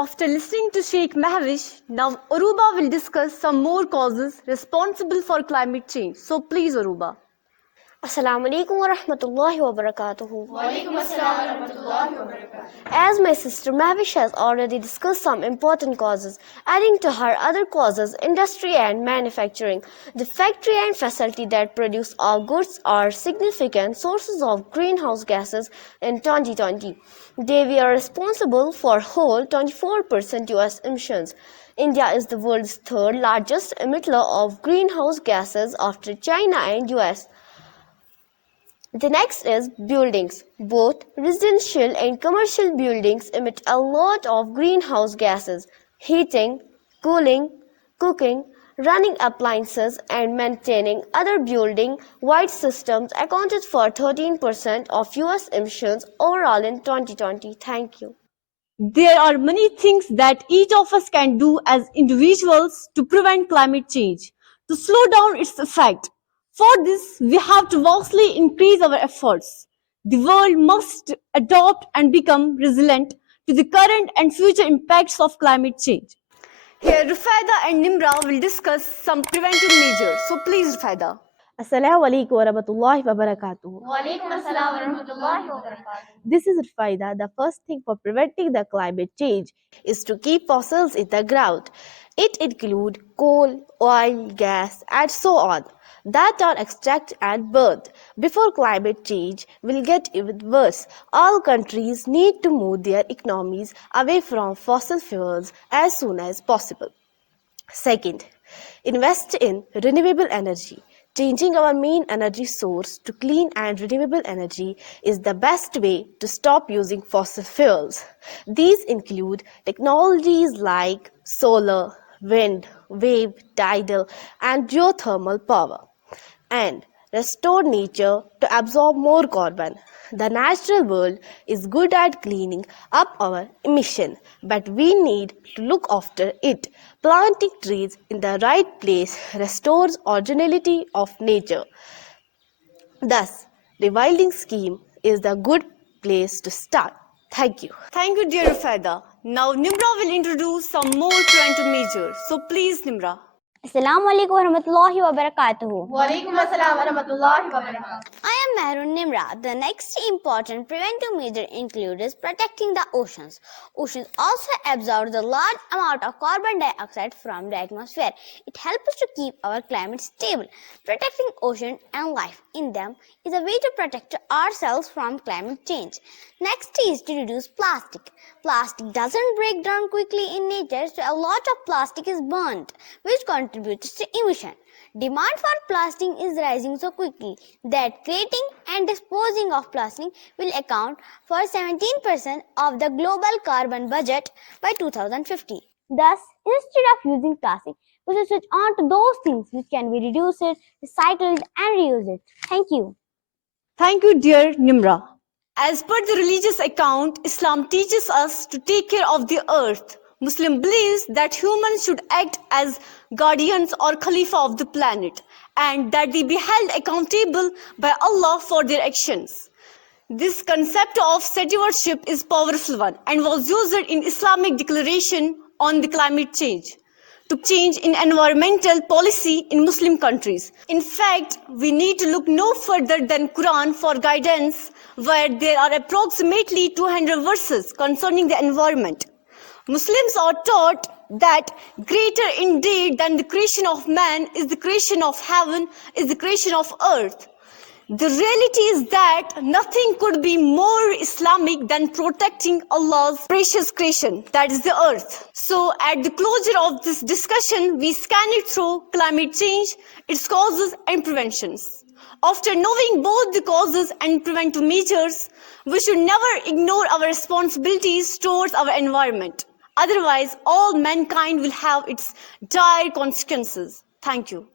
After listening to Sheikh Mahwish, now Aruba will discuss some more causes responsible for climate change. So please, Aruba. Assalamu alaikum wa rahmatullahi wa barakatuhu. Walaikum assalam wa rahmatullahi wa barakatuh. As my sister Mavish has already discussed some important causes, adding to her other causes, industry and manufacturing. The factory and facility that produce all goods are significant sources of greenhouse gases in 2020. They were responsible for whole 24% US emissions. India is the world's third largest emitter of greenhouse gases after China and US. The next is buildings. Both residential and commercial buildings emit a lot of greenhouse gases. Heating, cooling, cooking, running appliances, and maintaining other building-wide systems accounted for 13% of US emissions overall in 2020. Thank you. There are many things that each of us can do as individuals to prevent climate change, to slow down its effect. For this, we have to vastly increase our efforts. The world must adopt and become resilient to the current and future impacts of climate change. Here, Rufaida and Nimra will discuss some preventive measures. So please, Rufaida. Assalamu alaikum wa rahmatullahi wa barakatuh. Walaikum assalam wa rahmatullahi wa barakatuh. This is Rufaida. The first thing for preventing the climate change Is to keep fossils in the ground. It includes coal, oil, gas, and so on that are extracted and burned. Before climate change will get even worse, all countries need to move their economies away from fossil fuels as soon as possible. Second, invest in renewable energy. Changing our main energy source to clean and renewable energy is the best way to stop using fossil fuels. These include technologies like solar, wind, wave, tidal, and geothermal power, and restore nature to absorb more carbon. The natural world is good at cleaning up our emission, but we need to look after it. Planting trees in the right place restores originality of nature. Thus, the wilding scheme is the good place to start. Thank you. Thank you, dear Rufaida. Now, Nimra will introduce some more preventive measures. So please, Nimra. Assalamu alaikum wa rahmatullahi wa barakatuhu. Walaikum assalam wa rahmatullahi wa barakatuh. I am Mehrun Nimra. The next important preventive measure includes protecting the oceans. Oceans also absorb the large amount of carbon dioxide from the atmosphere. It helps to keep our climate stable. Protecting ocean and life in them is a way to protect ourselves from climate change. Next is to reduce plastic. Plastic doesn't break down quickly in nature, so a lot of plastic is burnt, which contributes to emission. Demand for plastic is rising so quickly that creating and disposing of plastic will account for 17% of the global carbon budget by 2050. Thus, instead of using plastic, we should switch on to those things which can be reduced, recycled, and reused. Thank you. Thank you, dear Nimra. As per the religious account, Islam teaches us to take care of the earth. Muslim believes that humans should act as guardians or Khalifa of the planet, and that they be held accountable by Allah for their actions. This concept of stewardship is a powerful one and was used in Islamic declaration on the climate change to change in environmental policy in Muslim countries. In fact, we need to look no further than Quran for guidance, where there are approximately 200 verses concerning the environment. Muslims are taught that greater indeed than the creation of man is the creation of heaven, is the creation of earth. The reality is that nothing could be more Islamic than protecting Allah's precious creation, that is the earth. So at the closure of this discussion, we scan it through climate change, its causes and preventions. After knowing both the causes and preventive measures, we should never ignore our responsibilities towards our environment. Otherwise, all mankind will have its dire consequences. Thank you.